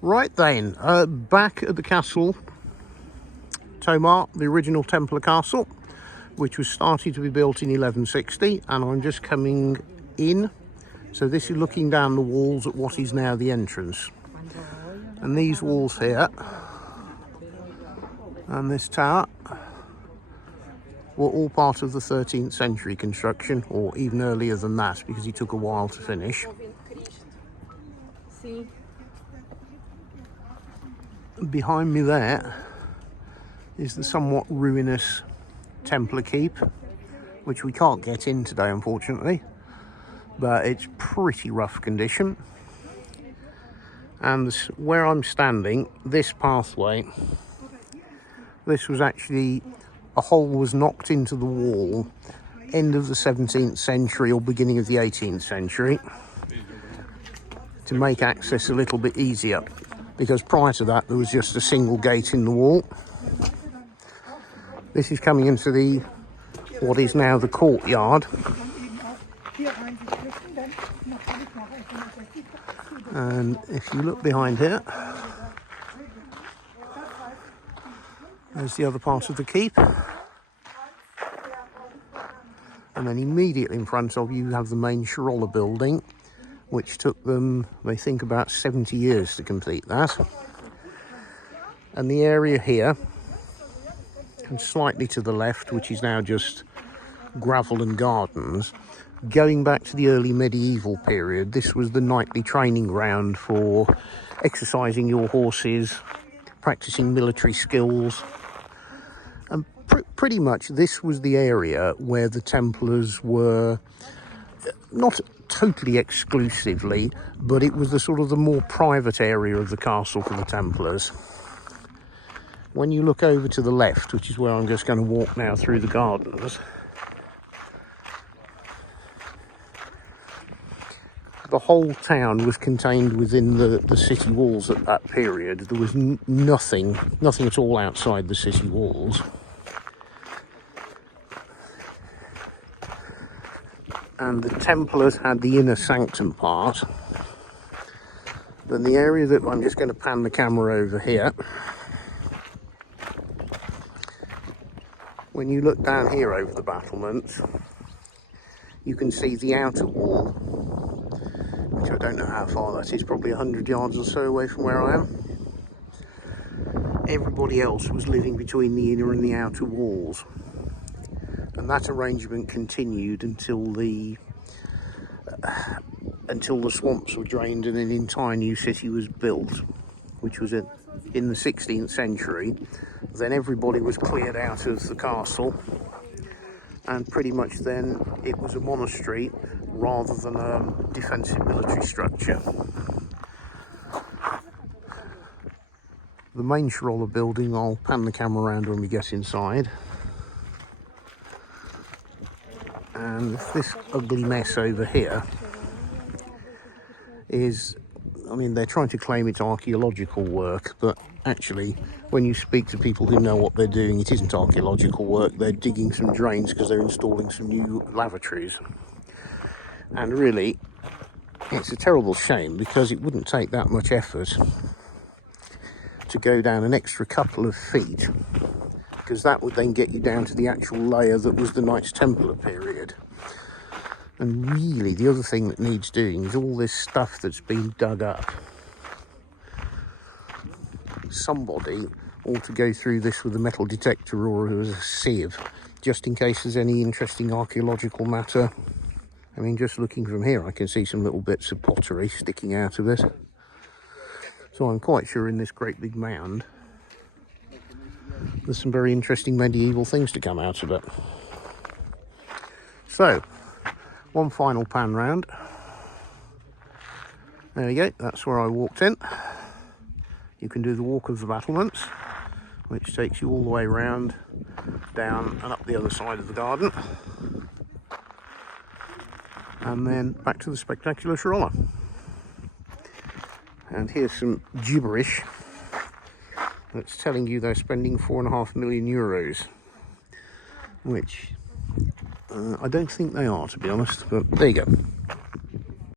Right then, back at the castle, Tomar, the original Templar castle, which was started to be built in 1160, and I'm just coming in. So this is looking down the walls at what is now the entrance. And these walls here, and this tower, were all part of the 13th century construction, or even earlier than that, because it took a while to finish. Behind me there is the somewhat ruinous Templar keep, which we can't get in today, unfortunately, but it's pretty rough condition. And where I'm standing, this pathway, this was actually, a hole was knocked into the wall end of the 17th century or beginning of the 18th century to make access a little bit easier, because prior to that there was just a single gate in the wall. This is coming into the what is now the courtyard, and if you look behind here, there's the other part of the keep, and then immediately in front of you have the main Schroller building, which took them, they think, about 70 years to complete that. And the area here, and slightly to the left, which is now just gravel and gardens, going back to the early medieval period, this was the nightly training ground for exercising your horses, practicing military skills, and pretty much this was the area where the Templars were, not totally exclusively, but it was the sort of the more private area of the castle for the Templars. When you look over to the left, which is where I'm just going to walk now through the gardens, the whole town was contained within the city walls at that period. There was nothing at all outside the city walls. And the Templars had the inner sanctum part. Then the area that I'm just going to pan the camera over here. When you look down here over the battlements, you can see the outer wall, which I don't know how far that is, probably 100 yards or so away from where I am. Everybody else was living between the inner and the outer walls. And that arrangement continued until the swamps were drained and an entire new city was built, which was in the 16th century. Then everybody was cleared out of the castle, and pretty much then it was a monastery rather than a defensive military structure. The main Schroller building, I'll pan the camera around when we get inside. And this ugly mess over here is, I mean, they're trying to claim it's archaeological work, but actually, when you speak to people who know what they're doing, it isn't archaeological work. They're digging some drains because they're installing some new lavatories. And really, it's a terrible shame, because it wouldn't take that much effort to go down an extra couple of feet, because that would then get you down to the actual layer that was the Knights Templar period. And really, the other thing that needs doing is all this stuff that's been dug up. Somebody ought to go through this with a metal detector or as a sieve, just in case there's any interesting archaeological matter. I mean, just looking from here, I can see some little bits of pottery sticking out of it. So I'm quite sure in this great big mound, there's some very interesting medieval things to come out of it. So, one final pan round. There we go, that's where I walked in. You can do the walk of the battlements, which takes you all the way round, down and up the other side of the garden. And then back to the spectacular Schroller. And here's some gibberish that's telling you they're spending 4.5 million euros, which I don't think they are, to be honest, but there you go.